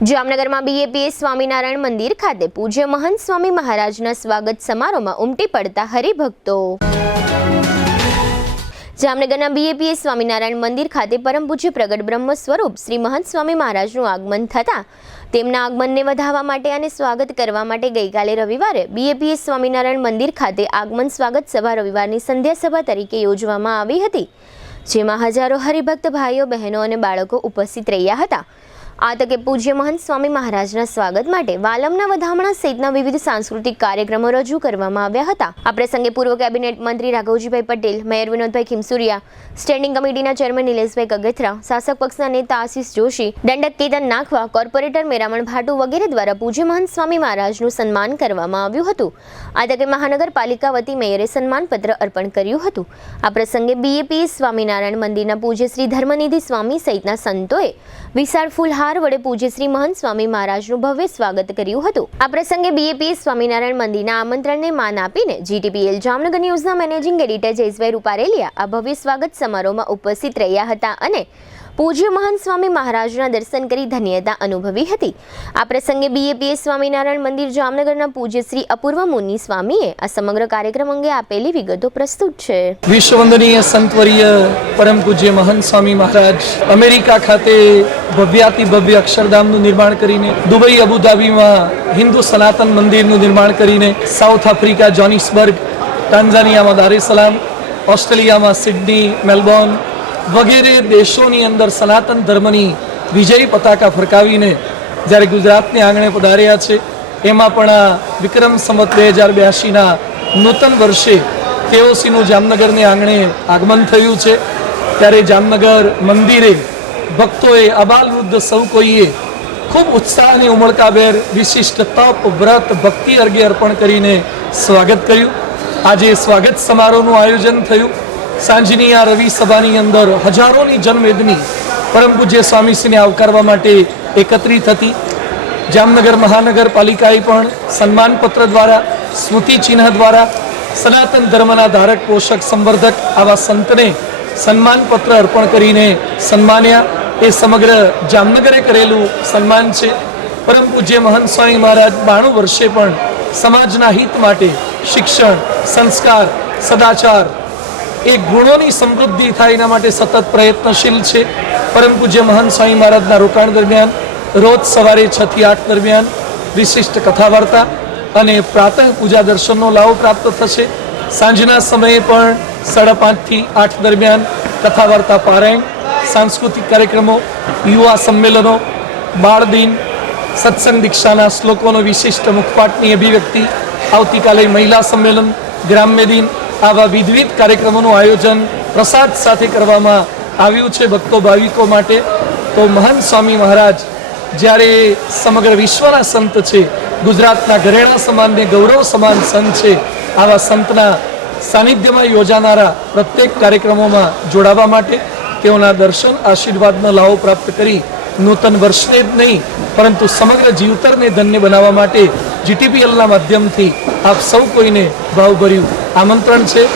જામનગરમાં બીએપીએસ સ્વામિનારાયણ મંદિર ખાતે પૂજ્ય મહંત સ્વામી મહારાજના સ્વાગત સમારોહમાં ઉમટી પડતા હરિભક્તો। જામનગરના બીએપીએસ સ્વામિનારાયણ મંદિર ખાતે પરમ પૂજ્ય પ્રગટ બ્રહ્મ સ્વરૂપ શ્રી મહંત સ્વામી મહારાજનું આગમન થતાં તેમના આગમનને વધાવવા માટે અને સ્વાગત કરવા માટે ગઈકાલે રવિવારે બીએપીએસ સ્વામિનારાયણ મંદિર ખાતે આગમન સ્વાગત સભા રવિવારની સંધ્યા સભા તરીકે યોજવામાં આવી હતી, જેમાં હજારો હરિભક્ત ભાઈઓ બહેનો અને બાળકો ઉપસ્થિત રહ્યા હતા। આ તકે પૂજ્ય મહંત સ્વામી મહારાજના સ્વાગત માટે વાલમના વધામણા સહિતના વિવિધ સાંસ્કૃતિક કાર્યક્રમો રજૂ કરવામાં આવ્યા હતા। આ પ્રસંગે પૂર્વ કેબિનેટ મંત્રી રાઘવજીભાઈ પટેલ, મેયર વિનોદભાઈ ખીમસુરિયા, સ્ટેન્ડિંગ કમિટીના ચેરમેન નિલેશભાઈ કગથરા, શાસક પક્ષના નેતા આશીષ જોશી, દંડક કેતન નાખવા, કોર્પોરેટર મેરામણ ભાટુ વગેરે દ્વારા પૂજ્ય મહંત સ્વામી મહારાજનું સન્માન કરવામાં આવ્યું હતું। આ તકે મહાનગરપાલિકા વતી મેયરે સન્માનપત્ર અર્પણ કર્યું હતું। આ પ્રસંગે બીએપીએસ સ્વામિનારાયણ મંદિરના પૂજ્ય શ્રી ધર્મનિધિ સ્વામી સહિતના સંતોએ વિશાળ ફૂલહાર વડે પૂજ્ય શ્રી મહંત સ્વામી મહારાજનું ભવ્ય સ્વાગત કર્યું હતું। આ પ્રસંગે બીએપીએસ સ્વામિનારાયણ મંદિરના આમંત્રણને માન આપીને જીટીપીએલ જામનગર ન્યૂઝના મેનેજિંગ એડિટર જયેશભાઈ રૂપારેલિયા આ ભવ્ય સ્વાગત સમારોહમાં ઉપસ્થિત રહ્યા હતા અને પૂજ્ય મહંત સ્વામી મહારાજના દર્શન કરી ધન્યતા અનુભવી હતી। આ પ્રસંગે બીએપીએસ સ્વામિનારાયણ મંદિર જામનગરના પૂજ્ય શ્રી અપૂર્વ મુનિ સ્વામીએ આ સમગ્ર કાર્યક્રમ અંગે આપેલી વિગતો પ્રસ્તુત છે। વિશ્વવંદનીય સંતવર્ય પરમ પૂજ્ય મહંત સ્વામી મહારાજ અમેરિકા ખાતે ભવ્યાતિ ભવ્ય અક્ષરધામનું નિર્માણ કરીને, દુબઈ અબુધાબીમાં હિન્દુ સનાતન મંદિરનું નિર્માણ કરીને, સાઉથ આફ્રિકા જોનિસબર્ગ, તાન્ઝાનિયામાં દાર es salaam, ઓસ્ટ્રેલિયામાં સિડની, મેલબોર્ન વગેરે દેશોની અંદર સનાતન ધર્મની વિજયી પતાકા ફરકાવીને જ્યારે ગુજરાતને આંગણે પધાર્યા છે, એમાં પણ આ વિક્રમ સંવત 2082ના નૂતન વર્ષે તેઓસીનું જામનગરને આંગણે આગમન થયું છે। ત્યારે જામનગર મંદિરે ભક્તોએ અબાલ વૃદ્ધ સૌ કોઈએ ખૂબ ઉત્સાહ અને ઉમળકાભેર વિશિષ્ટ તપ, વ્રત, ભક્તિ અર્ઘ્ય અર્પણ કરીને સ્વાગત કર્યું। આજે સ્વાગત સમારોહનું આયોજન થયું। સાંજની આ રવિ સભાની અંદર હજારોની જનમેદની પરમ પૂજ્ય સ્વામીશ્રીને આવકારવા માટે એકત્રિત હતી। જામનગર મહાનગરપાલિકાએ પણ સન્માનપત્ર દ્વારા, સ્મૃતિ ચિહ્ન દ્વારા સનાતન ધર્મના ધારક, પોષક, સંવર્ધક આવા સંતને સન્માનપત્ર અર્પણ કરીને સન્માન્યા। એ સમગ્ર જામનગરે કરેલું સન્માન છે। પરમ પૂજ્ય મહંત સ્વામી મહારાજ 92 વર્ષે પણ સમાજના હિત માટે શિક્ષણ, સંસ્કાર, સદાચાર એ ગુણોની સમૃદ્ધિ થાય એના માટે સતત પ્રયત્નશીલ છે। પરમ પૂજ્ય મહંત સ્વામી મહારાજના રોકાણ દરમિયાન રોજ સવારે 6 થી 8 દરમિયાન વિશિષ્ટ કથા વાર્તા અને પ્રાતઃ પૂજા દર્શનનો લાભ પ્રાપ્ત થશે। સાંજના સમયે પણ 5:30 થી 8 દરમિયાન કથા વાર્તા, પારાયણ, સાંસ્કૃતિક કાર્યક્રમો, યુવા સંમેલનો, બાળ દિન, સત્સંગ દીક્ષાના શ્લોકોનો વિશિષ્ટ મુખપાઠની અભિવ્યક્તિ, આવતીકાલે મહિલા સંમેલન, ગ્રામ્ય દિન આવા વિવિધ કાર્યક્રમોનું આયોજન પ્રસાદ સાથે કરવામાં આવ્યું છે ભક્તો ભાવિકો માટે। તો મહંત સ્વામી મહારાજ જ્યારે સમગ્ર વિશ્વના સંત છે, ગુજરાતના ઘરેણા સમાન ને ગૌરવ સમાન સંત છે, આવા સંતના સાનિધ્યમાં યોજાનારા પ્રત્યેક કાર્યક્રમોમાં જોડાવા માટે, તેઓના દર્શન આશીર્વાદનો લાભ પ્રાપ્ત કરી નૂતન વર્ષને જ નહીં પરંતુ સમગ્ર જીવતરને ધન્ય બનાવવા માટે જીટીપીએલના માધ્યમથી આપ સૌ કોઈને ભાવભર્યું આમંત્રણ છે।